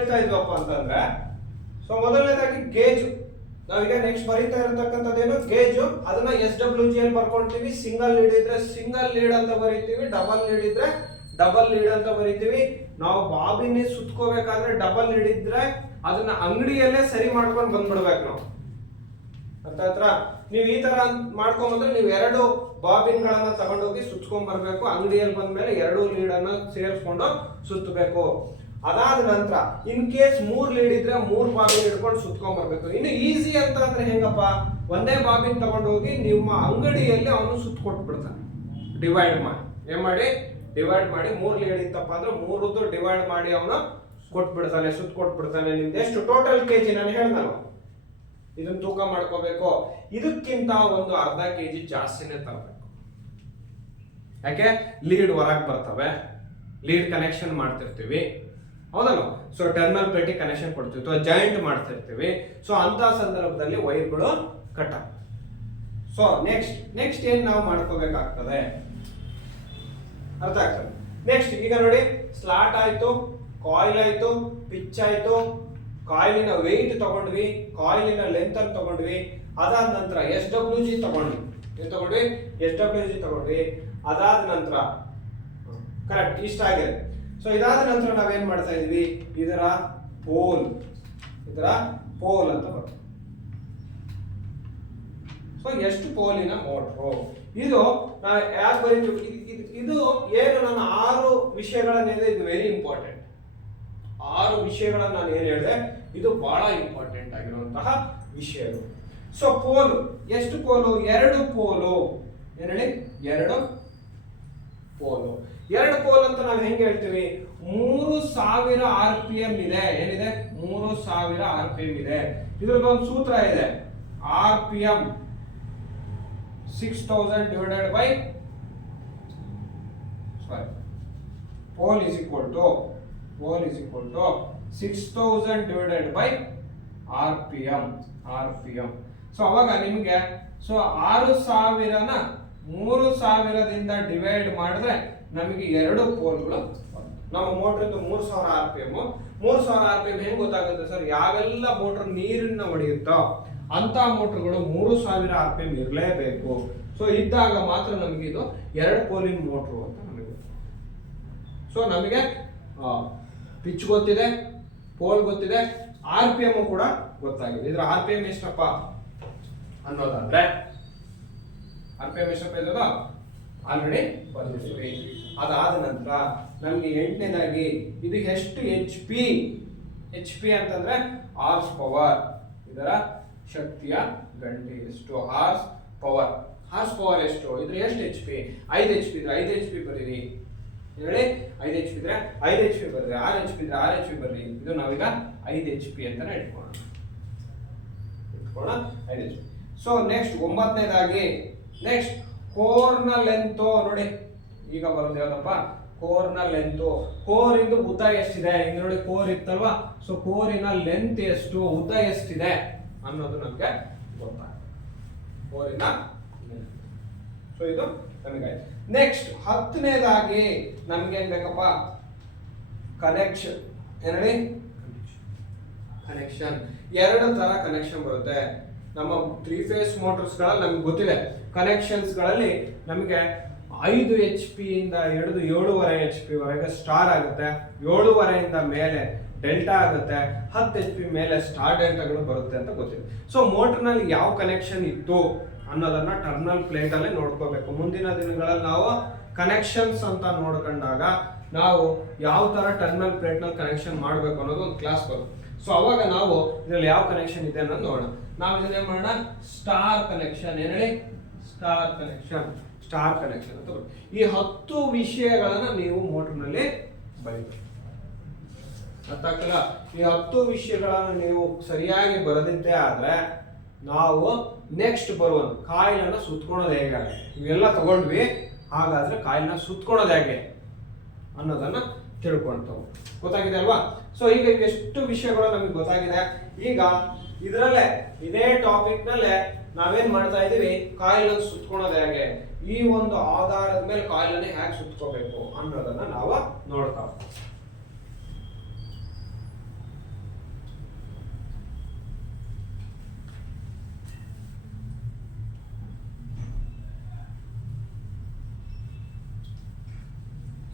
ಹೇಳ್ತಾ ಅಂತಂದ್ರೆ ಸೊ ಮೊದಲನೇದಾಗಿ ಗೇಜ್. ನಾವೀಗ ನೆಕ್ಸ್ಟ್ ಬರೀತಾ ಇರತಕ್ಕಂಥದ್ದೇನು? ಗೇಜು. ಅದನ್ನ ಎಸ್ ಡಬ್ಲ್ಯೂ ಜಿ ಅಲ್ಲಿ ಸಿಂಗಲ್ ಲೀಡ್ ಇದ್ರೆ ಸಿಂಗಲ್ ಲೀಡ್ ಅಂತ ಬರೀತೀವಿ. ಡಬಲ್ ಲೀಡ್ ಇದ್ರೆ ಡಬಲ್ ಲೀಡ್ ಅಂತ ಬರೀತೀವಿ. ನಾವು ಬಾಬಿನಿ ಸುತ್ಕೋಬೇಕಾದ್ರೆ ಡಬಲ್ ಲೀಡ್ ಇದ್ರೆ ಅದನ್ನ ಅಂಗಡಿಯಲ್ಲೇ ಸರಿ ಮಾಡ್ಕೊಂಡು ಬಂದ್ಬಿಡ್ಬೇಕು ನಾವು. ಅರ್ಥ ಹತ್ರ ನೀವು ಈ ತರ ಮಾಡ್ಕೊಂಡ್ಬಂದ್ರೆ ನೀವು ಎರಡು ಬಾಬಿನ್ ಗಳನ್ನ ತಗೊಂಡೋಗಿ ಸುತ್ಕೊಂಡ್ ಬರ್ಬೇಕು. ಅಂಗಡಿಯಲ್ಲಿ ಬಂದ್ಮೇಲೆ ಎರಡು ಲೀಡ್ ಅನ್ನ ಸೇರಿಸ್ಕೊಂಡು ಸುತ್ತಬೇಕು ಅದಾದ ನಂತರ ಇನ್ ಕೇಸ್ ಮೂರ್ ಲೀಡ್ ಇದ್ರೆ ಮೂರ್ ಬಾಬಿನ್ ಹಿಡ್ಕೊಂಡು ಸುತ್ಕೊಂಡ್ ಬರ್ಬೇಕು. ಇನ್ನು ಈಸಿ ಅಂತ ಅಂದ್ರೆ ಹೆಂಗಪ್ಪ? ಒಂದೇ ಬಾಬಿನ್ ತಗೊಂಡೋಗಿ ನಿಮ್ಮ ಅಂಗಡಿಯಲ್ಲಿ ಅವನು ಸುತ್ತ ಕೊಟ್ಬಿಡ್ತಾನೆ ಡಿವೈಡ್ ಮಾಡಿ. ಏನ್ ಮಾಡಿ? ಡಿವೈಡ್ ಮಾಡಿ. ಮೂರ್ ಲೀಡ್ ಇತ್ತಪ್ಪ ಅಂದ್ರೆ ಮೂರದ್ದು ಡಿವೈಡ್ ಮಾಡಿ ಅವನು ಕೊಟ್ಬಿಡ್ತಾನೆ ಸುತ್ತ ಕೊಟ್ಬಿಡ್ತಾನೆ ನಿಮ್ದು ಎಷ್ಟು? ಟೋಟಲ್ ಕೆ ಜಿ ನಾನು ಹೇಳ್ದಲ್ಲ ಇದನ್ನ ತೂಕ ಮಾಡ್ಕೋಬೇಕು. ಇದಕ್ಕಿಂತ ಒಂದು ಅರ್ಧ ಕೆ ಜಿ ಜಾಸ್ತಿನೇ ತರಬೇಕು. ಯಾಕೆ? ಲೀಡ್ ಹೊರಗೆ ಬರ್ತವೆ. ಲೀಡ್ ಕನೆಕ್ಷನ್ ಮಾಡ್ತಿರ್ತೀವಿ. ಹೌದಲ್ಲ ಸೊ ಟರ್ಮಲ್ ಪ್ಲೇಟಿಗೆ ಕನೆಕ್ಷನ್ ಕೊಡ್ತೀವಿ. ಅಥವಾ ಜಾಯಿಂಟ್ ಮಾಡ್ತಿರ್ತೀವಿ. ಸೊ ಅಂತ ಸಂದರ್ಭದಲ್ಲಿ ವೈರ್ಗಳು ಕಟ್ ಸೊ ನೆಕ್ಸ್ಟ್ ನೆಕ್ಸ್ಟ್ ಏನ್ ನಾವು ಮಾಡ್ಕೋಬೇಕಾಗ್ತದೆ? ಅರ್ಥ ಆಗ್ತದೆ? ನೆಕ್ಸ್ಟ್ ಈಗ ನೋಡಿ ಸ್ಲಾಟ್ ಆಯ್ತು ಕಾಯಿಲ್ ಆಯ್ತು ಪಿಚ್ ಆಯ್ತು ಕಾಯಿಲಿನ ವೆಯ್ಟ್ ತಗೊಂಡ್ವಿ ಕಾಯಿಲಿನ ಲೆಂತ್ ಅನ್ನು ತಗೊಂಡ್ವಿ, ಅದಾದ ನಂತರ ಎಸ್ ಡಬ್ಲ್ಯೂ ಜಿ ತಗೊಂಡ್ವಿ. ಏನ್ ತಗೊಂಡ್ವಿ? ಎಸ್ ಡಬ್ಲ್ಯೂ ಜಿ ತಗೊಂಡ್ವಿ. ಅದಾದ ನಂತರ ಕರೆಕ್ಟ್ ಇಷ್ಟ ಆಗಿದೆ. ಸೊ ಇದಾದ ನಂತರ ನಾವೇನ್ ಮಾಡ್ತಾ ಇದೀವಿ? ಇದರ ಪೋಲ್ ಇದರ ಪೋಲ್ ಅಂತ ಬರ್ತದೆ. ಸೊ ಎಷ್ಟು ಪೋಲಿನ ಮೋಟ್ರು ಇದು ನಾವು ಯಾಕೆ ಬರೀತೀವಿ? ಇದ್- ಏನು ನಾನು ಆರು ವಿಷಯಗಳನ್ನೇನಿದೆ ಇದು ವೆರಿ ಇಂಪಾರ್ಟೆಂಟ್ ಆರು ವಿಷಯಗಳನ್ನು ನಾನು ಏನು ಹೇಳಿದೆ? ಇದು ಬಹಳ ಇಂಪಾರ್ಟೆಂಟ್ ಆಗಿರುವಂತಹ ವಿಷಯಗಳು. ಸೊ ಪೋಲು ಎಷ್ಟು ಪೋಲು ಎರಡು ಪೋಲು ಏನ್ ಹೇಳಿ? ಎರಡು ಪೋಲು. ಎರಡು ಪೋಲ್ ಅಂತ ನಾವು ಹೆಂಗೆ ಹೇಳ್ತೀವಿ? ಮೂರು ಸಾವಿರ ಆರ್ ಪಿ ಎಂ ಇದೆ. ಏನಿದೆ? ಮೂರು ಸಾವಿರ ಆರ್ ಪಿ ಎಂ ಇದೆ. ಇದ್ರದ್ದೊಂದು ಸೂತ್ರ ಇದೆ. R P M six thousand divided by sorry pole is equal to pole is equal to six thousand divided by R P M, R P M. So ಅವಾಗ ನಿಮಗೆ ಸೊ ಆರು ಸಾವಿರನ ಮೂರು ಸಾವಿರದಿಂದ divide ಮಾಡಿದ್ರೆ ನಮಗೆ ಎರಡು ಪೋಲ್ಗಳು ನಮ್ಮ ಮೋಟ್ರಿಂದ ಮೂರು ಸಾವಿರ ಆರ್ ಪಿ ಎಂ ಮೂರು ಸಾವಿರ ಆರ್ ಪಿ ಎಂ ಹೆಂಗ್ ಗೊತ್ತಾಗುತ್ತೆ ಸರ್? ಯಾವೆಲ್ಲ ಮೋಟರ್ ನೀರನ್ನ ಹೊಡೆಯುತ್ತೋ ಅಂತ ಮೋಟ್ರ್ಗಳು ಮೂರು ಸಾವಿರ ಆರ್ ಪಿ ಎಂ ಇರಲೇಬೇಕು. ಸೊ ಇದ್ದಾಗ ಮಾತ್ರ ನಮಗೆ ಇದು ಎರಡು ಪೋಲಿನ ಮೋಟ್ರು ಅಂತ ನಮಗೆ ಸೊ ನಮಗೆ ಪಿಚ್ ಗೊತ್ತಿದೆ ಪೋಲ್ ಗೊತ್ತಿದೆ ಆರ್ ಪಿ ಎಂ ಕೂಡ ಗೊತ್ತಾಗಿದೆ. ಇದ್ರ ಆರ್ ಪಿ ಎಂ ಎಷ್ಟಪ್ಪ ಅನ್ನೋದಾದ್ರೆ ಆರ್ ಮಿಶ್ರಪ್ಪ ಇದ್ರಲ್ಲ ಆಲ್ರೆಡಿ ಬಂದಿದ್ದೀವಿ ಅದಾದ ನಂತರ ನಮಗೆ ಎಂಟನೇದಾಗಿ ಇದು ಎಷ್ಟು ಎಚ್ ಪಿ ಎಚ್ ಪಿ ಅಂತಂದ್ರೆ ಆರ್ಸ್ ಪವರ್ ಇದರ ಶಕ್ತಿಯ ಗಂಟೆ ಎಷ್ಟು? ಹಾರ್ಸ್ ಪವರ್ ಹಾರ್ಸ್ ಪವರ್ ಎಷ್ಟು? ಇದ್ರೆ ಎಷ್ಟು ಎಚ್ ಪಿ ಐದು ಎಚ್ ಪಿ ಇದ್ರೆ ಐದು ಎಚ್ ಪಿ ಬರೀರಿ. ಹೇಳಿ, ಐದು ಎಚ್ ಪಿ ಇದ್ರೆ ಐದು ಎಚ್ ಪಿ ಬರ್ರಿ. ಆರ್ ಎಚ್ ಪಿ ಇದ್ರೆ ಆರ್ ಎಚ್ ಪಿ ಬರ್ರಿ. ಇದು ನಾವೀಗ ಐದು ಎಚ್ ಪಿ ಅಂತ ಇಟ್ಕೊಳ್ಳೋಣ. ಇಟ್ಕೊಳ್ಳೋಣ, ಐದು ಎಚ್ ಪಿ ಸೊ ನೆಕ್ಸ್ಟ್ ಒಂಬತ್ತನೇದಾಗಿ ನೆಕ್ಸ್ಟ್ ಕೋರ್ನ ಲೆಂತು ನೋಡಿ. ಈಗ ಬರುತ್ತೆ ಯಾವ್ದಪ್ಪ? ಕೋರ್ನ ಲೆಂತು ಕೋರ್ ಇಂದು ಉದ್ದ ಎಷ್ಟಿದೆ? ಈಗ ನೋಡಿ ಕೋರ್ ಇತ್ತಲ್ವಾ? ಸೊ ಕೋರಿನ ಲೆಂತ್ ಎಷ್ಟು? ಉದ್ದ ಎಷ್ಟಿದೆ? ಅನ್ನೋದು ನಮ್ಗೆ ಗೊತ್ತಾಗುತ್ತೆ ಕೋರಿನ ಸೊ ಇದು ನಮಗೆ ನೆಕ್ಸ್ಟ್ ಹತ್ತನೇದಾಗಿ ನಮ್ಗೆ ಏನ್ ಬೇಕಪ್ಪ? ಕನೆಕ್ಷನ್ ಏನೇಳಿ ಕನೆಕ್ಷನ್ ಎರಡು ತರ ಕನೆಕ್ಷನ್ ಬರುತ್ತೆ. ನಮ್ಮ ತ್ರೀ ಫೇಸ್ ಮೋಟರ್ಸ್ಗಳಲ್ಲಿ ನಮ್ಗೆ ಗೊತ್ತಿದೆ. ಕನೆಕ್ಷನ್ಸ್ಗಳಲ್ಲಿ ನಮಗೆ ಐದು ಎಚ್ ಇಂದ ಹಿಡಿದು ಏಳುವರೆ ಎಚ್ ಪಿ ವರೆಗೆ ಸ್ಟಾರ್ ಆಗುತ್ತೆ. ಏಳುವರೆಯಿಂದ ಮೇಲೆ ಡೆಲ್ಟಾ ಆಗುತ್ತೆ. ಹತ್ತು ಎಚ್ ಪಿ ಮೇಲೆ ಸ್ಟಾರ್ ಡೆಲ್ಟಾಗಳು ಬರುತ್ತೆ ಅಂತ ಗೊತ್ತಿದೆ. ಸೊ ಮೋಟರ್ನಲ್ಲಿ ಯಾವ ಕನೆಕ್ಷನ್ ಇತ್ತು ಅನ್ನೋದನ್ನ ಟರ್ನಲ್ ಪ್ಲೇಟಲ್ಲೇ ನೋಡ್ಕೋಬೇಕು. ಮುಂದಿನ ದಿನಗಳಲ್ಲಿ ನಾವು ಕನೆಕ್ಷನ್ಸ್ ಅಂತ ನೋಡ್ಕೊಂಡಾಗ ನಾವು ಯಾವ ತರ ಟರ್ಮಿನಲ್ ಪ್ಲೇಟ್ನಲ್ಲಿ ಕನೆಕ್ಷನ್ ಮಾಡಬೇಕು ಅನ್ನೋದು ಒಂದು ಕ್ಲಾಸ್ ಬರುತ್ತೆ. ಸೊ ಅವಾಗ ನಾವು ಇದ್ರಲ್ಲಿ ಯಾವ ಕನೆಕ್ಷನ್ ಇದೆ ಅನ್ನೋದು ನೋಡೋಣ. ನಾವು ಇದನ್ನ ಏನ್ ಮಾಡೋಣ? ಸ್ಟಾರ್ ಕನೆಕ್ಷನ್ ಏನ್ ಹೇಳಿ? ಸ್ಟಾರ್ ಕನೆಕ್ಷನ್ ಸ್ಟಾರ್ ಕನೆಕ್ಷನ್ ಅಂತ. ಈ ಹತ್ತು ವಿಷಯಗಳನ್ನು ನೀವು ಮೋಟರ್ನಲ್ಲಿ ಬರೀಬೇಕು. ಈ ಹತ್ತು ವಿಷಯಗಳನ್ನು ನೀವು ಸರಿಯಾಗಿ ಬರೆದಿದ್ದೇ ಆದರೆ ನಾವು ನೆಕ್ಸ್ಟ್ ಬರುವಂತ ಕಾಯಿಲನ್ನ ಸುತ್ಕೊಳ್ಳೋದು ಹೇಗೆ ಇವೆಲ್ಲ ತಗೊಂಡ್ವಿ. ಹಾಗಾದ್ರೆ ಕಾಯಿಲನ್ನ ಸುತ್ಕೊಳ್ಳೋದು ಹೇಗೆ? ಅನ್ನೋದನ್ನ ತಿಳ್ಕೊಳ್ತಾವೆ ಗೊತ್ತಾಗಿದೆ ಅಲ್ವಾ? ಸೊ ಈಗ ಎಷ್ಟು ವಿಷಯಗಳು ನಮಗೆ ಗೊತ್ತಾಗಿದೆ. ಈಗ ಇದರಲ್ಲೇ, ಇದೇ ಟಾಪಿಕ್ ನಲ್ಲೇ ನಾವೇನ್ ಮಾಡ್ತಾ ಇದೀವಿ ಕಾಯಿಲ್ ಸುತ್ಕೊಳೋದು ಹೇಗೆ? ಈ ಒಂದು ಆಧಾರದ ಮೇಲೆ ಕಾಯಿಲೆ ಅನ್ನ ಹೇಗೆ ಸುತ್ಕೋಬೇಕು ಅನ್ನೋದನ್ನ ನಾವು ನೋಡ್ತಾ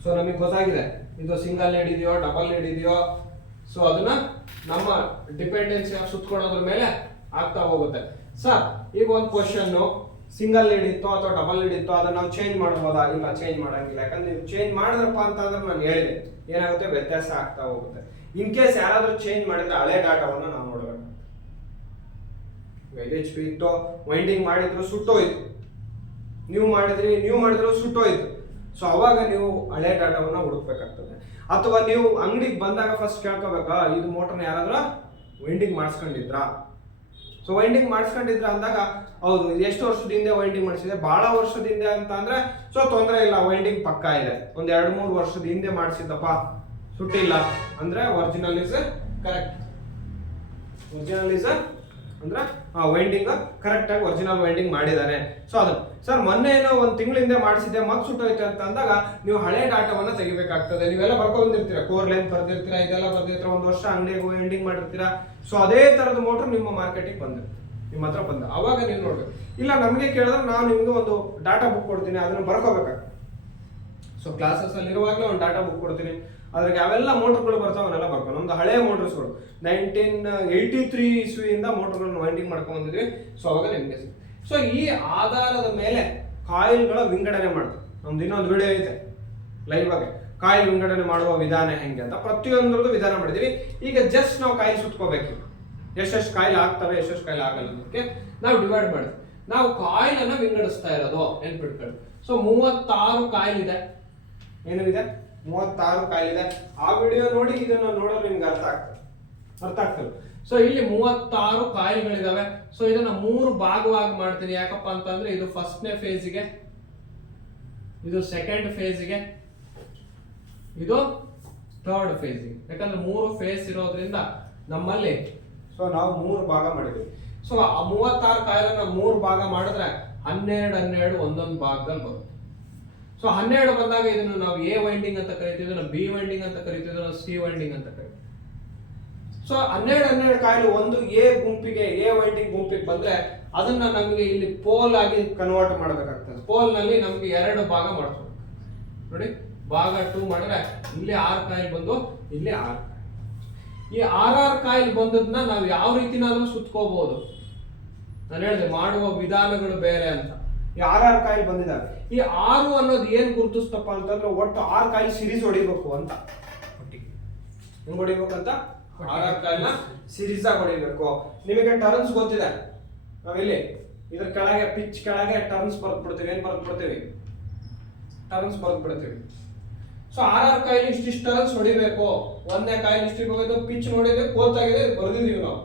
ಸೊ ನಮಗೆ ಗೊತ್ತಾಗಿದೆ. ಇದು ಸಿಂಗಲ್ ಲೀಡ್ ಇದೆಯೋ ಡಬಲ್ ಲೀಡ್ ಇದೆಯೋ ಸೊ ಅದನ್ನ ನಮ್ಮ ಡಿಪೆಂಡೆನ್ಸಿ ಸುತ್ಕೊಳ್ಳೋದ್ರ ಮೇಲೆ ಆಗ್ತಾ ಹೋಗುತ್ತೆ. ಸರ್ ಈಗ ಒಂದು ಕ್ವಶನ್ ಸಿಂಗಲ್ ಲೀಡ್ ಇತ್ತು ಅಥವಾ ಡಬಲ್ ಲೀಡ್ ಇತ್ತು, ಅದನ್ನ ನಾವು ಚೇಂಜ್ ಮಾಡ್ಬೋದಾ? ಇಲ್ಲ ಚೇಂಜ್ ಮಾಡಂಗಿಲ್ಲ. ಯಾಕಂದ್ರೆ ನೀವು ಚೇಂಜ್ ಮಾಡಿದ್ರಪ್ಪ ಅಂತಂದ್ರೆ ನಾನು ಹೇಳಿದೆ. ಏನಾಗುತ್ತೆ? ವ್ಯತ್ಯಾಸ ಆಗ್ತಾ ಹೋಗುತ್ತೆ. ಇನ್ ಕೇಸ್ ಯಾರಾದರೂ ಚೇಂಜ್ ಮಾಡಿದ್ರೆ ಹಳೆ ಡಾಟಾವನ್ನು ನಾವು ನೋಡಬೇಕು. ಎಚ್ ಪಿ ಇತ್ತು ವೈಂಡಿಂಗ್ ಮಾಡಿದ್ರು ಸುಟ್ಟೋಯ್ತು. ನೀವು ಮಾಡಿದ್ರಿ, ನೀವು ಮಾಡಿದ್ರು ಸುಟ್ಟೋಯ್ತು. ಸೊ ಅವಾಗ ನೀವು ಹಳೆ ಡಾಟಾವನ್ನ ಹುಡುಕ್ಬೇಕಾಗ್ತದೆ. ಅಥವಾ ನೀವು ಅಂಗಡಿಗೆ ಬಂದಾಗ ಫಸ್ಟ್ ಕೇಳ್ಕೋಬೇಕಾ, ಇದು ಮೋಟರ್ನ ಯಾರಾದ್ರೂ ವೈಂಡಿಂಗ್ ಮಾಡಿಸ್ಕೊಂಡಿದ್ರಾ? ಸೊ ವೈಂಡಿಂಗ್ ಮಾಡಿಸ್ಕೊಂಡಿದ್ರ ಅಂದಾಗ, ಹೌದು ಎಷ್ಟು ವರ್ಷದ ಹಿಂದೆ ವೈಂಡಿಂಗ್ ಮಾಡಿಸಿದೆ? ಬಹಳ ವರ್ಷದ ಹಿಂದೆ ಅಂತ ಅಂದ್ರೆ, ಸೊ, ತೊಂದರೆ ಇಲ್ಲ ವೈಂಡಿಂಗ್ ಪಕ್ಕ ಇದೆ. ಒಂದ್ ಎರಡು ಮೂರು ವರ್ಷದ ಹಿಂದೆ ಮಾಡಿಸಿದ್ದಪ್ಪ. ಸುಟ್ಟಿಲ್ಲ. ಅಂದ್ರೆ original is correct original is ಅಂದ್ರೆ ವೈಂಡಿಂಗ್ ಕರೆಕ್ಟ್ ಆಗಿ ಒರಿಜಿನಲ್ ವೈಂಡಿಂಗ್ ಮಾಡಿದ್ದಾರೆ ಸೊ ಅದು ಸರ್, ಮೊನ್ನೆ ಏನೋ ಒಂದು ತಿಂಗಳಿಂದ ಮಾಡಿಸಿದ್ದೆ ಮತ್ತೆ ಸುಟ್ಟೋಯ್ತು ಅಂತ ಅಂದಾಗ ನೀವು ಹಳೆ ಡಾಟಾವನ್ನ ತೆಗಿಬೇಕಾಗ್ತದೆ. ನೀವೆಲ್ಲ ಬರ್ಕೊಂಡಿರ್ತೀರ ಕೋರ್ ಲೈನ್ ಬರ್ದಿರ್ತೀರಾ, ಇದೆಲ್ಲ ಬರ್ದಿರ್ತೀರಾ, ಒಂದು ವರ್ಷ ಅಂಗಡಿಗೆ ಎಂಡಿಂಗ್ ಮಾಡಿರ್ತೀರಾ. ಸೊ ಅದೇ ತರದ ಮೋಟರ್ ನಿಮ್ಮ ಮಾರ್ಕೆಟಿಗೆ ಬಂದಿರುತ್ತೆ ನಿಮ್ಮ ಹತ್ರ ಬಂದ. ಅವಾಗ ನೀವು ನೋಡ್ಬೇಕು. ಇಲ್ಲ, ನಮಗೆ ಕೇಳಿದ್ರೆ ನಾವು ನಿಮಗೆ ಒಂದು ಡಾಟಾ ಬುಕ್ ಕೊಡ್ತೀನಿ, ಅದನ್ನ ಬರ್ಕೋಬೇಕಾಗ್ತದೆ. ಸೊ ಕ್ಲಾಸಸ್ ಅಲ್ಲಿ ಇರುವಾಗಲೇ ಒಂದು ಡಾಟಾ ಬುಕ್ ಕೊಡ್ತೀನಿ. ಅದ್ರಾಗ ಯಾವೆಲ್ಲ ಮೋಟರ್ಗಳು ಬರ್ತಾವೆ, ಅವನ್ನೆಲ್ಲ ಬರ್ಕೊಂಡು ನಮ್ದು ಹಳೆ ಮೋಟರ್ಸ್ಗಳು ನೈನ್ಟೀನ್ ಏಯ್ಟಿ ತ್ರೀ ಇಸ್ವಿಯಿಂದ ಮೋಟರ್ಗಳನ್ನ ವೈಂಡಿಂಗ್ ಮಾಡ್ಕೊಂಡು ಬಂದಿದ್ವಿ. ಸೊ ಅವಾಗ ನಿಮಗೆ ಸೊ ಈ ಆಧಾರದ ಮೇಲೆ ಕಾಯಿಲ್ಗಳ ವಿಂಗಡಣೆ ಮಾಡ್ತೀವಿ ನಮ್ದು ಇನ್ನೊಂದು ವಿಡಿಯೋ ಐತೆ. ಲೈವ್ ಆಗಿ. ಕಾಯಿಲ್ ವಿಂಗಡಣೆ ಮಾಡುವ ವಿಧಾನ ಹೆಂಗೆ ಅಂತ. ಪ್ರತಿಯೊಂದ್ರದ್ದು ವಿಧಾನ ಮಾಡಿದೀವಿ. ಈಗ ಜಸ್ಟ್ ನಾವು ಕಾಯಿಲ್ ಸುತ್ಕೋಬೇಕು. ಎಷ್ಟೆಷ್ಟು ಕಾಯಿಲ್ ಆಗ್ತವೆ, ಎಷ್ಟೆಷ್ಟು ಕಾಯಿಲ್ ಆಗಲ್ಲ ಅನ್ನೋದಕ್ಕೆ ನಾವು ಡಿವೈಡ್ ಮಾಡಿದ್ವಿ ನಾವು ಕಾಯಿಲ್ ಅನ್ನ ವಿಂಗಡಿಸ್ತಾ ಇರೋದು ನೆನ್ಪಿಟ್ಕೊಳ್ಳಿ. ಸೊ ಮೂವತ್ತಾರು ಕಾಯಿಲ್ ಇದೆ. ಏನು ಇದೆ ಮೂವತ್ತಾರು ಕಾಯಿಲ್ ಇದೆ. ಆ ವಿಡಿಯೋ ನೋಡಿ, ಇದನ್ನ ನೋಡೋದು ನಿಮ್ಗೆ ಅರ್ಥ ಆಗ್ತದೆ. ಅರ್ಥ ಆಗ್ತದೆ. ಸೊ ಇಲ್ಲಿ ಮೂವತ್ತಾರು ಕಾಯಿಲ್ಗಳಿದಾವೆ. ಸೊ ಇದನ್ನ ಮೂರು ಭಾಗವಾಗಿ ಮಾಡ್ತೀನಿ. ಯಾಕಪ್ಪ ಅಂತಂದ್ರೆ ಇದು ಫಸ್ಟ್ನೇ ಫೇಸಿಗೆ ಇದು ಸೆಕೆಂಡ್ ಫೇಸಿಗೆ ಇದು ಥರ್ಡ್ ಫೇಸಿಗೆ. ಯಾಕಂದ್ರೆ ಮೂರು ಫೇಸ್ ಇರೋದ್ರಿಂದ ನಮ್ಮಲ್ಲಿ ಸೊ ನಾವು ಮೂರು ಭಾಗ ಮಾಡಿದ್ವಿ. ಸೊ ಆ ಮೂವತ್ತಾರು ಕಾಯಿಲನ್ನ ಮೂರು ಭಾಗ ಮಾಡಿದ್ರೆ ಹನ್ನೆರಡು ಹನ್ನೆರಡು ಒಂದೊಂದು ಭಾಗದಲ್ಲಿ ಬರುತ್ತೆ. ಸೊ ಹನ್ನೆರಡು ಬಂದಾಗ ಇದನ್ನು ನಾವು ಎ ವೈಂಡಿಂಗ್ ಅಂತ ಕರಿತೀವಿ ಬಿ ವೈಂಡಿಂಗ್ ಅಂತ ಕರಿತೀವಿ ಸಿ ವೈಂಡಿಂಗ್ ಅಂತ ಕರಿತೀವಿ. ಸೊ ಹನ್ನೆರಡು ಹನ್ನೆರಡು ಕಾಯಿಲೆ ಒಂದು ಎ ಗುಂಪಿಗೆ, ಎ ವೈಟಿಂಗ್ ಗುಂಪಿಗೆ ಬಂದ್ರೆ ಅದನ್ನ ನಮಗೆ ಇಲ್ಲಿ ಪೋಲ್ ಆಗಿ ಕನ್ವರ್ಟ್ ಮಾಡಬೇಕಾಗ್ತದೆ. ಪೋಲ್ನಲ್ಲಿ ನಮಗೆ ಎರಡು ಭಾಗ ಮಾಡ್ತೀವಿ ನೋಡಿ, ಭಾಗ ಟೂ ಮಾಡಿದ್ರೆ ಇಲ್ಲಿ ಆರ್ ಕಾಯಿಲ್ ಬಂದು, ಇಲ್ಲಿ ಆರ್ ಈ ಆರ್ ಆರ್ ಕಾಯಿಲ್ ಬಂದದ್ನ ನಾವು ಯಾವ ರೀತಿನಾದ್ರೂ ಸುತ್ಕೋಬಹುದು ನಾನು ಹೇಳಿದೆ, ಮಾಡುವ ವಿಧಾನಗಳು ಬೇರೆ ಅಂತ. ಈ ಆರ್ ಆರ್ ಕಾಯಿಲ್ ಬಂದಿದ್ದಾವೆ ಈ ಆರು ಅನ್ನೋದು ಏನ್ ಗುರುತಿಸ್ತಪ್ಪ ಅಂತಂದ್ರೆ ಒಟ್ಟು ಆರ್ ಕಾಯಿಲ್ ಸಿರೀಸ್ ಹೊಡಿಬೇಕು ಅಂತ. ಹೊಡಿಬೇಕಂತ? ಕಾಯಿಲ್ನ ಸಿರೀಸ್ ಆಗಿ ಹೊಡಿಬೇಕು ನಿಮಗೆ ಟರ್ನ್ಸ್ ಗೊತ್ತಿದೆ. ನಾವಿಲ್ಲಿ ಇದ್ರ ಕೆಳಗೆ ಪಿಚ್ ಕೆಳಗೆ ಟರ್ನ್ಸ್ ಬರ್ದು ಬಿಡ್ತೀವಿ ಏನ್ ಬರ್ದು ಬಿಡ್ತೀವಿ ಟರ್ನ್ಸ್ ಬರ್ದು ಬಿಡ್ತೀವಿ ಸೊ ಆರ್ ಆರ್ ಕಾಯಿಲ್ ಇಷ್ಟಿಷ್ಟು ಟರ್ನ್ಸ್ ಹೊಡಿಬೇಕು. ಒಂದೇ ಕಾಯಿಲ್ ಇಷ್ಟಿಗೆ ಹೋಗಿದ್ದು ಪಿಚ್ ನೋಡಿದ್ರೆ ಕೋಲ್ತಾಗಿದೆ ಬರ್ದಿದೀವಿ ನಾವು.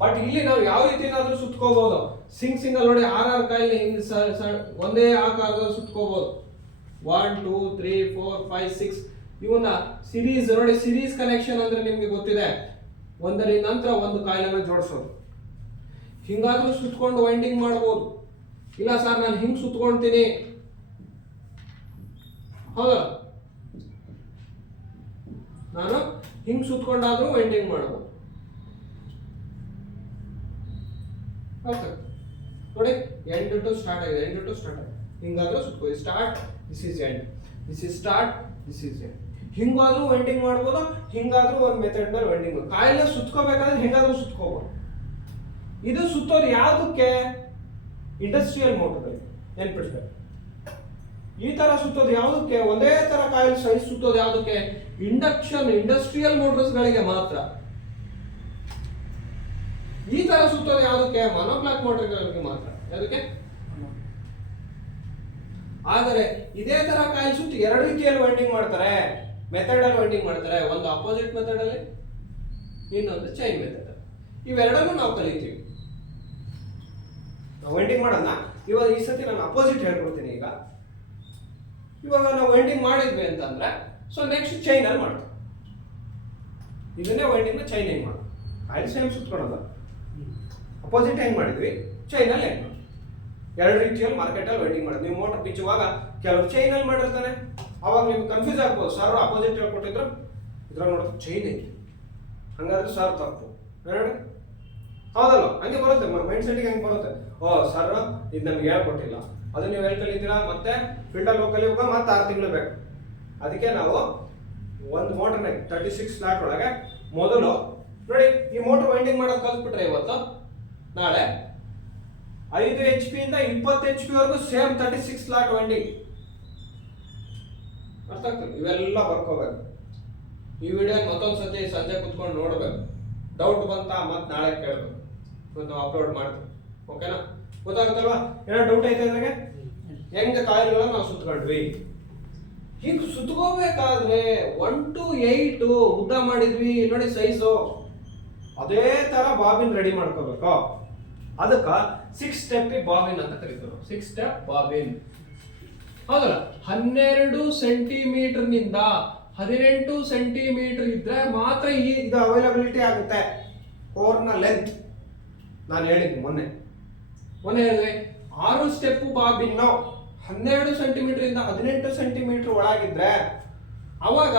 ಬಟ್ ಇಲ್ಲಿ ನಾವು ಯಾವ ರೀತಿನಾದ್ರೂ ಸುತ್ಕೋಬಹುದು ಸಿಂಗ್ ಸಿಂಗಲ್ ನೋಡಿ ಆರ್ ಆರ್ ಕಾಯಿಲ್ ಒಂದೇ ಆಕಾರದಲ್ಲಿ ಸುತ್ಕೋಬಹುದು one two three four five six ಇವನ್ನ ಸಿರೀಸ್ ನೋಡಿ ಸಿರೀಸ್ ಕನೆಕ್ಷನ್ ಅಂದ್ರೆ ನಿಮ್ಗೆ ಗೊತ್ತಿದೆ. ಒಂದರ ನಂತರ ಒಂದು ಕಾಯಿಲೆನ ಜೋಡಿಸೋದು. ಹಿಂಗಾದ್ರೂ ಸುತ್ಕೊಂಡು ವೈಂಡಿಂಗ್ ಮಾಡ್ಬೋದು. ಇಲ್ಲ ಸರ್ ನಾನು ಹಿಂಗೆ ಸುತ್ಕೊಳ್ತೀನಿ ಹೌದಾ? ನಾನು ಹಿಂಗೆ ಸುತ್ತಕೊಂಡಾದ್ರೂ ವೈಂಡಿಂಗ್ ಮಾಡ್ಬೋದು. ಓಕೆ ನೋಡಿ ಎಂಡ್ ಟು ಸ್ಟಾರ್ಟ್ ಆಗಿದೆ ಎಂಡ್ ಟು ಸ್ಟಾರ್ಟ್ ಆಗಿದೆ. ಹಿಂಗಾದ್ರೂ ಸುತ್ಕೋ start this is end this is start this is end ಹಿಂಗಾದ್ರೂ winding ಮಾಡ್ಬೋದು? ಹಿಂಗಾದ್ರೂ ಒಂದು ಮೆಥಡ್ ಮೇಲೆ ವೆಂಡಿಂಗ್ ಕಾಯಿಲೆ ಸುತ್ಕೋಬೇಕಾದ್ರೆ ಹೆಂಗಾದ್ರೂ ಸುತ್ಕೋಬೋದು. ಇದು ಸುತ್ತೋದು ಯಾವುದಕ್ಕೆ? ಇಂಡಸ್ಟ್ರಿಯಲ್ ಮೋಟರ್ಗಳಿಗೆ ನೆನ್ಪಿಡ್ತಾರೆ ಈ ತರ ಸುತ್ತೋದು ಯಾವುದಕ್ಕೆ? ಒಂದೇ ತರ ಕಾಯಿಲ್ ಸೈಜ್ ಸುತ್ತೋದು ಯಾವುದಕ್ಕೆ? ಇಂಡಕ್ಷನ್ ಇಂಡಸ್ಟ್ರಿಯಲ್ ಮೋಟರ್ಸ್ ಗಳಿಗೆ ಮಾತ್ರ. ಈ ತರ ಸುತ್ತೋದು ಯಾವುದಕ್ಕೆ? ಮೋಟರ್ ಮೋಟರ್ಗಳಿಗೆ ಮಾತ್ರ. ಯಾವುದಕ್ಕೆ? ಆದರೆ ಇದೇ ತರ ಕಾಯಿಲ್ ಸುತ್ತಿ ಎರಡು ರೀತಿಯಲ್ಲಿ ವೈಂಡಿಂಗ್ ಮಾಡ್ತಾರೆ. ಮೆಥಡ್ ಅಲ್ಲಿ ವೈಂಡಿಂಗ್ ಮಾಡ್ತಾರೆ. ಒಂದು ಅಪೋಸಿಟ್ ಮೆಥಡ್ ಅಲ್ಲಿ, ಇನ್ನೊಂದು ಚೈನ್ ಮೆಥಡ್ ಇವೆರಡನ್ನೂ ನಾವು ಕಲಿತೀವಿ. ನಾವು ವೈಂಡಿಂಗ್ ಮಾಡೋಣ. ಇವಾಗ ಈ ಸತಿ ನಾನು ಅಪೋಸಿಟ್ ಹೇಳ್ಕೊಡ್ತೀನಿ ಈಗ. ಇವಾಗ ನಾವು ವೈಂಡಿಂಗ್ ಮಾಡಿದ್ವಿ ಅಂತಂದ್ರೆ ಸೊ ನೆಕ್ಸ್ಟ್ ಚೈನ್ ಅಲ್ಲಿ ಮಾಡ್ತೀವಿ. ಇದನ್ನೇ ವೈಂಡಿಂಗ್ ಚೈನ್ ಹೆಂಗ್ ಮಾಡೋದು? ಕಾಯಿಲ್ ಸೇಮ್ ಸುತ್ಕೊಳೋದು ಅಪೋಸಿಟ್ ಹೆಂಗ್ ಮಾಡಿದ್ವಿ? ಚೈನ್ ಅಲ್ಲಿ ಹೆಂಗ್ ಎರಡು ರೀತಿಯಲ್ಲಿ ಮಾರ್ಕೆಟ್ ಅಲ್ಲಿ ವೈಂಡಿಂಗ್ ಮಾಡೋದು. ನೀವು ಮೋಟರ್ ಬಿಚ್ಚುವಾಗ ಕೆಲವರು ಅಲ್ಲಿ ಮಾಡಿರ್ತಾನೆ ಅವಾಗ ನಿಮ್ಗೆ ಕನ್ಫ್ಯೂಸ್ ಆಗ್ಬೋದು. ಸರ್ ಅಪೋಸಿಟ್ ಹೇಳ್ಕೊಟ್ಟಿದ್ರು. ಇದ್ರಾಗ ನೋಡೋದು ಚೈನ್ ಐತಿ. ಹಂಗಾದ್ರೆ ಸರ್ ತಪ್ಪು. ಹೇಳಿ ಹೌದಲ್ಲ? ಹಂಗೆ ಬರುತ್ತೆ. ಮೈಂಡ್ ಸೆಟ್ಗೆ ಹಂಗೆ ಬರುತ್ತೆ. ಓ ಸರ್ ಇದು ನಮ್ಗೆ ಹೇಳ್ಕೊಟ್ಟಿಲ್ಲ. ಅದು ನೀವು ಎಲ್ಲಿ ಕಲಿತೀರಾ ಮತ್ತೆ ಫಿಲ್ಟರ್ ಹೋಗಿ ಕಲಿಯುವಾಗ ಮತ್ತೆ ಆರು ತಿಂಗಳು ಬೇಕು. ಅದಕ್ಕೆ ನಾವು ಒಂದು ಮೋಟರ್ನ ತರ್ಟಿ ಸಿಕ್ಸ್ ಸ್ಲಾಟ್ ಒಳಗೆ ಮೊದಲು ನೋಡಿ, ಈ ಮೋಟರ್ ವೈಂಡಿಂಗ್ ಮಾಡೋದು ಕಲ್ತ್ಬಿಟ್ರೆ ಇವತ್ತು ನಾಳೆ ಐದು ಎಚ್ ಪಿ ಇಂದ ಇಪ್ಪತ್ತು ಎಚ್ ಪಿ ವರೆಗೂ same thirty six slot winding ಅರ್ಥ ಆಗ್ತದೆ ಇವೆಲ್ಲ ಬರ್ಕೋಬೇಕು. ಈ ವಿಡಿಯೋ ಮತ್ತೊಂದು ಸತಿ ಸಂಜೆ ಕುತ್ಕೊಂಡು ನೋಡಬೇಕು. ಡೌಟ್ ಬಂತ ಮತ್ತೆ ನಾಳೆ ಕೇಳಬೇಕು. ಇವತ್ತು ನಾವು ಅಪ್ಲೋಡ್ ಮಾಡ್ತೀವಿ. ಓಕೆನಾ ಗೊತ್ತಾಗುತ್ತಲ್ವಾ? ಏನೋ ಡೌಟ್ ಐತೆ ಅಂದ್ರೆ ಹೆಂಗೆ ಕಾಯಿಲ್ಗಳನ್ನ ನಾವು ಸುತ್ಕೊಂಡ್ವಿ? ಹೀಗೆ ಸುತ್ಕೋಬೇಕಾದ್ರೆ ಒನ್ ಟು ಏಟ್ ಉದ್ದ ಮಾಡಿದ್ವಿ. ನೋಡಿ ಸೈಜು ಅದೇ ತರ ಬಾಬಿನ್ ರೆಡಿ ಮಾಡ್ಕೋಬೇಕು. ಅದಕ್ಕ ಸಿಕ್ಸ್ ಸ್ಟೆಪ್ ಬಾಬಿನ್ ಅಂತ ಕರೀತಾರೆ. Six step bobbin. ಹೌದಲ್ಲ, ಹನ್ನೆರಡು ಸೆಂಟಿಮೀಟರ್ನಿಂದ ಹದಿನೆಂಟು ಸೆಂಟಿಮೀಟರ್ ಇದ್ರೆ ಮಾತ್ರ ಈ ಇದು ಅವೈಲಬಿಲಿಟಿ ಆಗುತ್ತೆ. ಕೋರ್ನ ಲೆಂತ್ ನಾನು ಹೇಳಿದ್ದು ಮೊನ್ನೆ. ಮೊನ್ನೆ ಹೇಳಿದೆ ಆರು ಸ್ಟೆಪ್ ಬಾಬಿನ್ನು ಹನ್ನೆರಡು ಸೆಂಟಿಮೀಟರ್ ಇಂದ ಹದಿನೆಂಟು ಸೆಂಟಿಮೀಟರ್ ಒಳಗಿದ್ರೆ ಅವಾಗ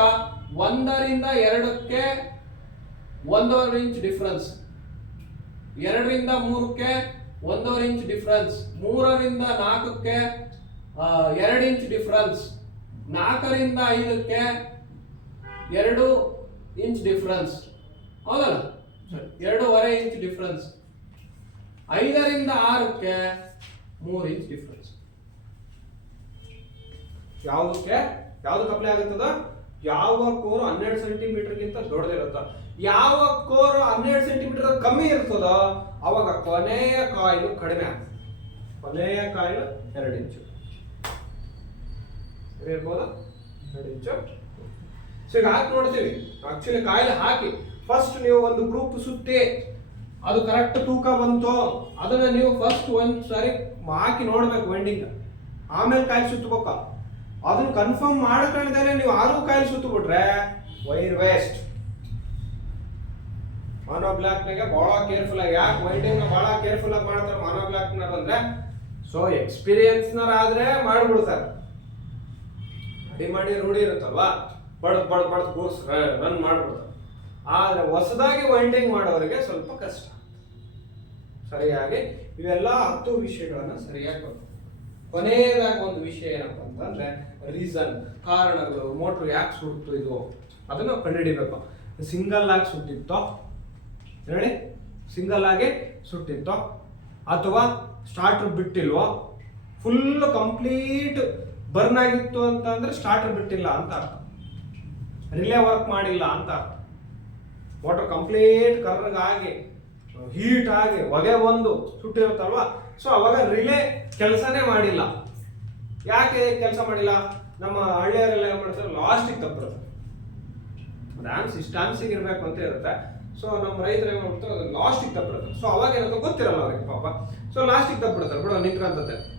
ಒಂದರಿಂದ ಎರಡಕ್ಕೆ ಒಂದೂವರೆ ಇಂಚ್ ಡಿಫ್ರೆನ್ಸ್ ಎರಡರಿಂದ ಮೂರಕ್ಕೆ ಒಂದೂವರೆ ಇಂಚ್ ಡಿಫ್ರೆನ್ಸ್ ಮೂರರಿಂದ ನಾಲ್ಕಕ್ಕೆ ಎರಡು ಇಂಚ್ ಡಿಫ್ರೆನ್ಸ್ ನಾಲ್ಕರಿಂದ ಐದಕ್ಕೆ ಎರಡು ಇಂಚ್ ಡಿಫ್ರೆನ್ಸ್ ಹೌದಲ್ಲ? ಎರಡೂವರೆ ಇಂಚ್ ಡಿಫ್ರೆನ್ಸ್ ಐದರಿಂದ ಆರಕ್ಕೆ ಮೂರು ಇಂಚ್ ಡಿಫ್ರೆನ್ಸ್ ಯಾವುದಕ್ಕೆ? ಯಾವ್ದು ಕಪ್ಲೆ ಆಗುತ್ತದ? ಯಾವ ಕೋರು ಹನ್ನೆರಡು ಸೆಂಟಿಮೀಟರ್ಗಿಂತ ದೊಡ್ಡದಿರುತ್ತ ಯಾವ ಕೋರು ಹನ್ನೆರಡು ಸೆಂಟಿಮೀಟರ್ ಕಮ್ಮಿ ಇರ್ತದ ಅವಾಗ ಕೊನೆಯ ಕಾಯಿಲು ಕಡಿಮೆ ಆಗ್ತದೆ. ಕೊನೆಯ ಕಾಯಿಲು ಎರಡು ಇಂಚು ಇರ್ಬೋದಾ ಎರಡು ಇಂಚು ಸೊ ಈಗ ಹಾಕಿ ನೋಡ್ತೀವಿ. ಆಕ್ಚುಲಿ ಕಾಯಿಲೆ ಹಾಕಿ. ಫಸ್ಟ್ ನೀವು ಒಂದು ಗ್ರೂಪ್ ಸುತ್ತಿ ಅದು ಕರೆಕ್ಟ್ ತೂಕ ಬಂತು, ಅದನ್ನ ನೀವು ಫಸ್ಟ್ ಒಂದು ಸಾರಿ ಹಾಕಿ ನೋಡ್ಬೇಕು ವೆಂಡಿಂಗ್ ಆಮೇಲೆ ಕಾಯಿ ಸುತ್ತಬೇಕು. ಅದನ್ನ ಕನ್ಫರ್ಮ್ ಮಾಡ್ಕೊಂಡ್ಮೇಲೆ ನೀವು ಆರು ಕಾಯಿಲ್ ಸುತ್ತಬಿಟ್ರೆ ವೈರ್ ವೇಸ್ಟ್ ಮಾನೋ ಬ್ಲಾಕ್ನಾಗೆ ಭಾಳ ಕೇರ್ಫುಲ್ ಆಗಿ, ಯಾಕೆ ವೈಂಡಿಂಗ್ ಭಾಳ ಕೇರ್ಫುಲ್ ಆಗಿ ಮಾಡ್ತಾರೆ? ಮಾನೋ ಬ್ಲಾಕ್ನಾಗ ಅಂದ್ರೆ ಸೊ ಎಕ್ಸ್ಪೀರಿಯನ್ಸ್ನವ್ರು ಆದ್ರೆ ಮಾಡ್ಬಿಡ್ತಾರೆ. ರೆಡಿ ಮಾಡಿ ರೂಢಿ ಇರುತ್ತಲ್ವಾ? ಬಡದ್ ಬಡದ್ ಬಡದ್ ಕೋರ್ಸ್ ರನ್ ಮಾಡ್ಬಿಡ್ತಾರೆ. ಆದರೆ ಹೊಸದಾಗಿ ವೈಂಡಿಂಗ್ ಮಾಡೋರಿಗೆ ಸ್ವಲ್ಪ ಕಷ್ಟ. ಸರಿಯಾಗಿ ಇವೆಲ್ಲ ಹತ್ತು ವಿಷಯಗಳನ್ನು ಸರಿಯಾಗಿ ಬರ್ಬೇಕು ಕೊನೆಯದಾಗಿ ಒಂದು ವಿಷಯ ಏನಪ್ಪ ಅಂತಂದ್ರೆ ರೀಸನ್ ಕಾರಣಗಳು ಮೋಟ್ರ್ ಯಾಕೆ ಸುಡ್ತು ಇದು? ಅದನ್ನ ಕಂಡುಹಿಡಿಬೇಕು. ಸಿಂಗಲ್ ಆಗಿ ಸುಟ್ಟಿತ್ತೋ? ಹೇಳಿ. ಸಿಂಗಲ್ ಆಗಿ ಸುಟ್ಟಿತ್ತೋ? ಅಥವಾ ಸ್ಟಾರ್ಟರ್ ಬಿಟ್ಟಿಲ್ವೋ? ಫುಲ್ ಕಂಪ್ಲೀಟ್ ಬರ್ನ್ ಆಗಿತ್ತು ಅಂತ ಅಂದ್ರೆ ಸ್ಟಾರ್ಟರ್ ಬಿಟ್ಟಿಲ್ಲ ಅಂತ ಅರ್ಥ. ರಿಲೇ ವರ್ಕ್ ಮಾಡಿಲ್ಲ ಅಂತ ಅರ್ಥ. ವಾಟರ್ ಕಂಪ್ಲೀಟ್ ಕರ್ರಗಾಗಿ ಹೀಟ್ ಆಗಿ, ಹೊಗೆ ಒಂದು ಸುಟ್ಟಿರುತ್ತಲ್ವಾ? ಸೊ ಅವಾಗ ರಿಲೇ ಕೆಲಸನೇ ಮಾಡಿಲ್ಲ. ಯಾಕೆ ಕೆಲಸ ಮಾಡಿಲ್ಲ? ನಮ್ಮ ಹಳ್ಳಿಯವರೆಲ್ಲ ಏನ್ ಮಾಡ್ತಾರೆ? ಲಾಸ್ಟಿಗೆ ತಪ್ಪಿರುತ್ತೆ. ಡ್ಯಾನ್ಸ್ ಇಷ್ಟು ಡ್ಯಾನ್ಸಿಗೆ ಇರಬೇಕು ಅಂತ ಇರುತ್ತೆ. ಸೊ ನಮ್ಮ ರೈತರು ಏನ್ ಮಾಡ್ತಾರೆ ಲಾಸ್ಟ್ ಲಾಸ್ಟಿಗೆ ತಪ್ಪಿರುತ್ತೆ. ಸೊ ಅವಾಗ ಏನಂತ ಗೊತ್ತಿರಲ್ಲ ಅವ್ರಿಗೆ ಪಾಪ. ಸೊ ಲಾಸ್ಟಿಗೆ ತಪ್ಪಿಡ್ತಾರೆ ಬಿಡು, ನಿಂತ್ಕೊಂತತೆ.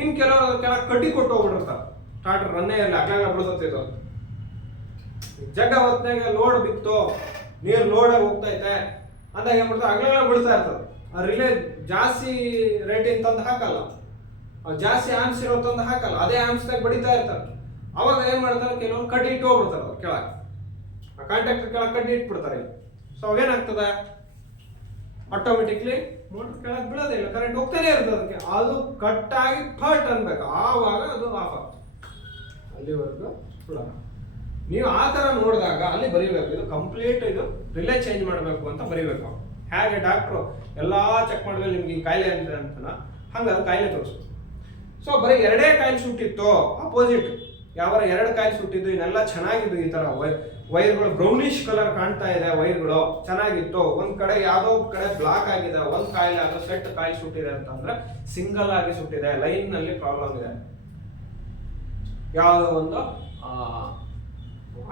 ಇನ್ ಕೆಲವರು ಕೆಳಗೆ ಕಟ್ಟಿ ಕೊಟ್ಟು ಹೋಗ್ಬಿಟ್ಟಿರ್ತಾರೆ. ಸ್ಟಾರ್ಟರ್ ರನ್ನೇ ಇರಲಿ ಅಗ್ಲಾಗ ಬಿಡ್ತತ್ತೆ ಜಗ್ಗ ಹೊತ್ನಾಗ ಲೋಡ್ ಬಿತ್ತು. ನೀರು ಲೋಡಾಗಿ ಹೋಗ್ತೈತೆ. ಅಂದಾಗ ಏನ್ ಮಾಡ್ತಾರೆ ಅಗ್ಲಾಗ ಬಿಡ್ತಾ ಇರ್ತಾರೆ ಆ ರಿಲೇ ಜಾಸ್ತಿ ರೇಟಿಂಗ್ ತಂದು ಹಾಕಲ್ಲ. ಜಾಸ್ತಿ ಆಮ್ಸ್ ಇರೋ ಹಾಕಲ್ಲ. ಅದೇ ಆಮ್ಸ್ದಾಗ ಬಡಿತಾ ಇರ್ತಾರೆ. ಅವಾಗ ಏನ್ ಮಾಡ್ತಾರೆ? ಕೆಲವರು ಕಟ್ಟಿ ಇಟ್ಟು ಹೋಗ್ಬಿಡ್ತಾರೆ ಕೆಳಗೆ. ಆ ಕಾಂಟ್ಯಾಕ್ಟರ್ ಕೆಳಗೆ ಕಟ್ಟಿ ಇಟ್ಬಿಡ್ತಾರೆ. ಸೊ ಅವೇನಾಗ್ತದೆ ಆಟೋಮೆಟಿಕ್ಲಿ ಮೋಟರ್ ಕೆಳಗೆ ಬೀಳೋದಿಲ್ಲ ಕರೆಂಟ್ ಹೋಗ್ತಾನೆ ಇರ್ತದೆ ಅದಕ್ಕೆ. ಅದು ಕಟ್ ಆಗಿ ಫಟ್ ಅನ್ಬೇಕು. ಆವಾಗ ಅದು ಆಫ್ ಆಗ್ತದೆ ಅಲ್ಲಿವರೆಗೂ ಬಿಡೋಣ ನೀವು ಆ ಥರ ನೋಡಿದಾಗ ಅಲ್ಲಿ ಬರೀಬೇಕು. ಇದು ಕಂಪ್ಲೀಟ್ ಇದು ರಿಲೇ ಚೇಂಜ್ ಮಾಡಬೇಕು ಅಂತ ಬರೀಬೇಕು. ಹೇಗೆ ಡಾಕ್ಟ್ರು ಎಲ್ಲ ಚೆಕ್ ಮಾಡಿದ್ರೆ ನಿಮ್ಗೆ ಈ ಕಾಯಿಲೆ ಅಂತ ಅಂತನ ಹಂಗೆ ಅದು ಕಾಯಿಲೆ ತೋರಿಸ್ತು ಸೊ ಬರೀ ಎರಡೇ ಕಾಯಿಲೆ ಸುಟ್ಟಿತ್ತು ಅಪೋಸಿಟ್ ಯಾವ ಎರಡು ಕಾಯಿ ಸುಟ್ಟಿದ್ದು ಇನ್ನೆಲ್ಲ ಚೆನ್ನಾಗಿದ್ದು ಈ ವೈ ವೈರ್ಗಳು ಬ್ರೌನಿಶ್ ಕಲರ್ ಕಾಣ್ತಾ ಇದೆ ವೈರ್ಗಳು. ಚೆನ್ನಾಗಿತ್ತು. ಒಂದ್ ಕಡೆ ಯಾವುದೋ ಕಡೆ ಬ್ಲಾಕ್ ಆಗಿದೆ. ಒಂದ್ ಕಾಯಿಲೆ ಆದ್ರೆ ಸೆಟ್ ಕಾಯಿ ಸುಟ್ಟಿದೆ ಅಂತಂದ್ರೆ ಸಿಂಗಲ್ ಆಗಿ ಸುಟ್ಟಿದೆ. ಲೈನ್ನಲ್ಲಿ ಪ್ರಾಬ್ಲಮ್ ಇದೆ. ಯಾವುದೋ ಒಂದು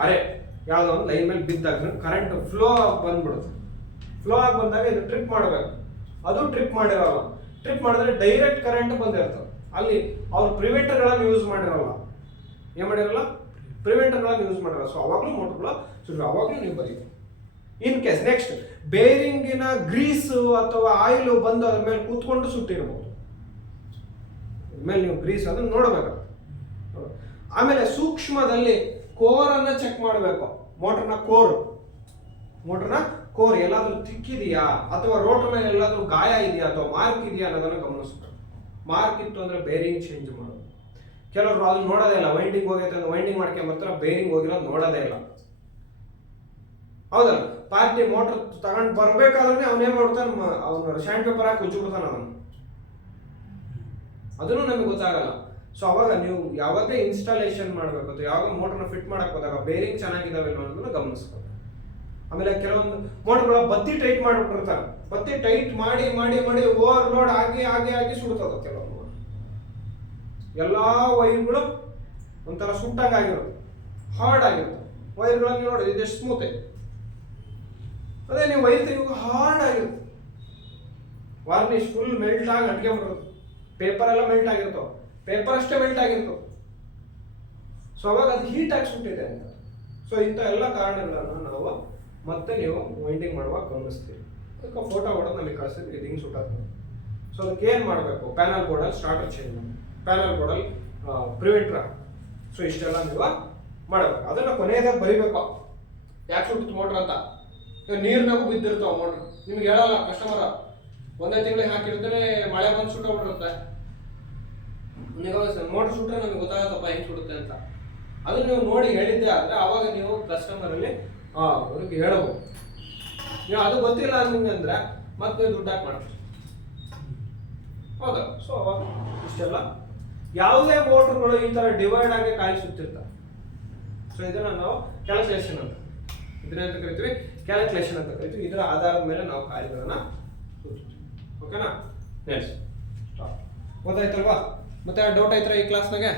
ಅರೆ, ಯಾವುದೋ ಒಂದು ಲೈನ್ ಮೇಲೆ ಬಿದ್ದಾಗ ಕರೆಂಟ್ ಫ್ಲೋ ಆಗಿ ಬಂದ್ಬಿಡುತ್ತೆ. ಫ್ಲೋ ಆಗಿ ಬಂದಾಗ ಇದು ಟ್ರಿಪ್ ಮಾಡಬೇಕು. ಅದು ಟ್ರಿಪ್ ಮಾಡಿರಲ್ಲ. ಟ್ರಿಪ್ ಮಾಡಿದ್ರೆ ಡೈರೆಕ್ಟ್ ಕರೆಂಟ್ ಬಂದಿರ್ತದೆ ಅಲ್ಲಿ ಅವ್ರು ಪ್ರಿವೆಂಟರ್ಗಳನ್ನು ಯೂಸ್ ಮಾಡಿರಲ್ಲ. ಏನ್ ಮಾಡಿರಲ್ಲ? ಪ್ರಿವೆಂಟರ್ಗಳನ್ನು ಯೂಸ್ ಮಾಡಿರಲ್ಲ. ಸೊ ಅವಾಗಲೂ ಮೋಟರ್ಗಳು ಸೊ ಅವಾಗಲೂ ನೀವು ಬರೀತೀವಿ ಇನ್ ಕೇಸ್ ನೆಕ್ಸ್ಟ್ ಬೇರಿಂಗಿನ ಗ್ರೀಸ್ ಅಥವಾ ಆಯಿಲ್ ಬಂದು ಅದ್ರ ಮೇಲೆ ಕೂತ್ಕೊಂಡು ಸುಟ್ಟಿರ್ಬೋದು ಮೇಲೆ ನೀವು ಗ್ರೀಸ್ ಅದನ್ನು ನೋಡಬೇಕು. ಆಮೇಲೆ ಸೂಕ್ಷ್ಮದಲ್ಲಿ ಕೋರನ್ನ ಚೆಕ್ ಮಾಡಬೇಕು. ಮೋಟರ್ನ ಕೋರ್ ಮೋಟರ್ನ ಕೋರ್ ಎಲ್ಲಾದ್ರೂ ತಿಕ್ಕಿದೆಯಾ? ಅಥವಾ ರೋಟರ್ನ ಎಲ್ಲಾದ್ರೂ ಗಾಯ ಇದೆಯಾ? ಅಥವಾ ಮಾರ್ಕ್ ಇದೆಯಾ ಅನ್ನೋದನ್ನ ಗಮನಿಸ್ಬೇಕು. ಮಾರ್ಕ್ ಇತ್ತು ಅಂದ್ರೆ ಬೇರಿಂಗ್ ಚೇಂಜ್ ಮಾಡೋದು. ಕೆಲವರು ಅಲ್ಲಿ ನೋಡೋದೇ ಇಲ್ಲ. ವೈಂಡಿಂಗ್ ಹೋಗೈತೆ ಅಂತ ವೈಂಡಿಂಗ್ ಮಾಡ್ಕೊಂಬರ್ತಾರೆ ಬೇರಿಂಗ್ ಹೋಗಿರೋದು ನೋಡೋದೇ ಇಲ್ಲ. ಹೌದಲ್ಲ? ಪಾರ್ಟಿ ಮೋಟರ್ ತಗೊಂಡು ಬರ್ಬೇಕಾದ್ರೆ ಅವನೇನ್ ಮಾಡ್ತಾನೆ ಅವನು ಶ್ಯಾಂಡ್ ಪೇಪರ್ ಹಾಕಿ ಉಜ್ಜಿಬಿಡ್ತಾನೆ ಅವನು. ಅದನ್ನು ನಮಗೆ ಗೊತ್ತಾಗಲ್ಲ. ಸೊ ಅವಾಗ ನೀವು ಯಾವತ್ತೇ ಇನ್ಸ್ಟಾಲೇಷನ್ ಮಾಡಬೇಕು ಯಾವಾಗ ಮೋಟರ್ನ ಫಿಟ್ ಮಾಡಕ್ ಹೋದಾಗ ಬೇರಿಂಗ್ ಚೆನ್ನಾಗಿದಾವೆ ಅನ್ನೋದನ್ನ ಗಮನಿಸ್ಬೇಕು ಆಮೇಲೆ ಕೆಲವೊಂದು ಮೋಟರ್ಗಳ ಬತ್ತಿ ಟೈಟ್ ಮಾಡಿಬಿಟ್ಟಿರ್ತಾರೆ. ಬತ್ತಿ ಟೈಟ್ ಮಾಡಿ ಮಾಡಿ ಮಾಡಿ ಓವರ್ಲೋಡ್ ಆಗಿ ಆಗಿ ಆಗಿ ಸುಡ್ತದ ಕೆಲವೊಂದು ಎಲ್ಲಾ ವೈರ್ಗಳು ಒಂಥರ ಸುಟ್ಟಂಗೆ ಆಗಿರುತ್ತೆ ಹಾರ್ಡ್ ಆಗಿರುತ್ತೆ. ವೈರ್ಗಳನ್ನು ನೋಡಿ ಇದೆಷ್ಟು ಸ್ಮೂತ್ ಐತೆ ಅದೇ ನೀವು ವೈರ್ ತೆಗಿಯುವಾಗ ಹಾರ್ಡ್ ಆಗಿರುತ್ತೆ. ವಾರ್ನಿಷ್ ಫುಲ್ ಮೆಲ್ಟ್ ಆಗಿ ಅಂಟ್ಕೊಂಡ್ಬಿಡುತ್ತೆ ಪೇಪರ್ ಎಲ್ಲ ಮೆಲ್ಟ್ ಆಗಿರ್ತವೆ. ಪೇಪರ್ ಅಷ್ಟೇ ಮೆಲ್ಟ್ ಆಗಿರ್ತವೆ. ಸೊ ಅವಾಗ ಅದು ಹೀಟ್ ಸುಟ್ಟಿದೆ ಅಂತ. ಸೊ ಇಂಥ ಎಲ್ಲ ಕಾರಣಗಳನ್ನು ನಾವು ಮತ್ತೆ ನೀವು ವೈಂಡಿಂಗ್ ಮಾಡುವಾಗ ಗಮನಿಸ್ತೀರಿ. ಅದಕ್ಕೆ ಫೋಟೋ ಹೊಡೆದು ನಮಗೆ ಕಳಿಸಿದ್ರೆ ಇದು ಹಿಂಗೆ ಸುಟ್ಟಾಗ್ತದೆ. ಸೊ ಅದಕ್ಕೆ ಏನು ಮಾಡಬೇಕು? ಪ್ಯಾನಲ್ ಬೋರ್ಡಲ್ಲಿ ಸ್ಟಾರ್ಟರ್ ಚೇಂಜ್ ಮಾಡಿ ಪ್ಯಾನಲ್ ಬೋರ್ಡಲ್ಲಿ ಪ್ರಿವೆಂಟರ್ ಸೊ ಇಷ್ಟೆಲ್ಲ ನೀವು ಮಾಡಬೇಕು. ಅದನ್ನ ಕೊನೆಯದಾಗ ಬರಿಬೇಕು. ಯಾಕೆ ಸುಟ್ಟಿತ್ತು ಮೋಟ್ರ್ ಅಂತ? ನೀರಿನಾಗೂ ಬಿದ್ದಿರ್ತಾವ ಮೋಟ್ರ್ ನಿಮ್ಗೆ ಹೇಳಲ್ಲ ಕಸ್ಟಮರ ಒಂದೇ ತಿಂಗಳಿಗೆ ಹಾಕಿರ್ತಾರೆ ಮಳೆ ಬಂದು ಸುಟ್ಟೋಗ್ಬಿಟ್ಟಿರುತ್ತೆ ನೀವು ಮೋಟ್ರ್ ಸುಟ್ಟರೆ ನಮಗೆ ಗೊತ್ತಾಗತ್ತಪ್ಪ ಹೆಂಗ್ ಸುಡುತ್ತೆ ಅಂತ. ಅದನ್ನ ನೀವು ನೋಡಿ ಹೇಳಿದ್ದೆ ಆದರೆ ಅವಾಗ ನೀವು ಕಸ್ಟಮರ್ ಅಲ್ಲಿ ಅದಕ್ಕೆ ಅವ್ರಿಗೆ ಹೇಳಬಹುದು. ನೀವು ಅದು ಗೊತ್ತಿಲ್ಲ ಅಂದ್ರೆ ಮತ್ತೆ ದುಡ್ಡು ಹಾಕಿ ಮಾಡ್ತೀರಿ ಹೌದಾ? ಸೊ ಅವಾಗ ಇಷ್ಟೆಲ್ಲ. ಯಾವುದೇ ಮೋಟರ್ಗಳು ಈ ತರ ಡಿವೈಡ್ ಆಗಿ ಕಾಯಿಸುತ್ತಿರ್ತಾರೆ ಸೊ ಇದನ್ನ ನಾವು ಕ್ಯಾಲ್ಕುಲೇಷನ್ ಅಂತ ಇದನ್ನ ಅಂತ ಕರಿತೀವಿ? ಕ್ಯಾಲ್ಕುಲೇಷನ್ ಅಂತ ಕರಿತೀವಿ. ಇದರ ಆಧಾರದ ಮೇಲೆ ನಾವು ಸುತ್ತೀವಿ ಓಕೆನಾ ನೆಕ್ಸ್ಟ್ ಗೊತ್ತಾಯ್ತಲ್ವಾ? ಮತ್ತೆ ಡೌಟ್ ಆಯ್ತಾ ಈ ಕ್ಲಾಸ್ನಾಗೆ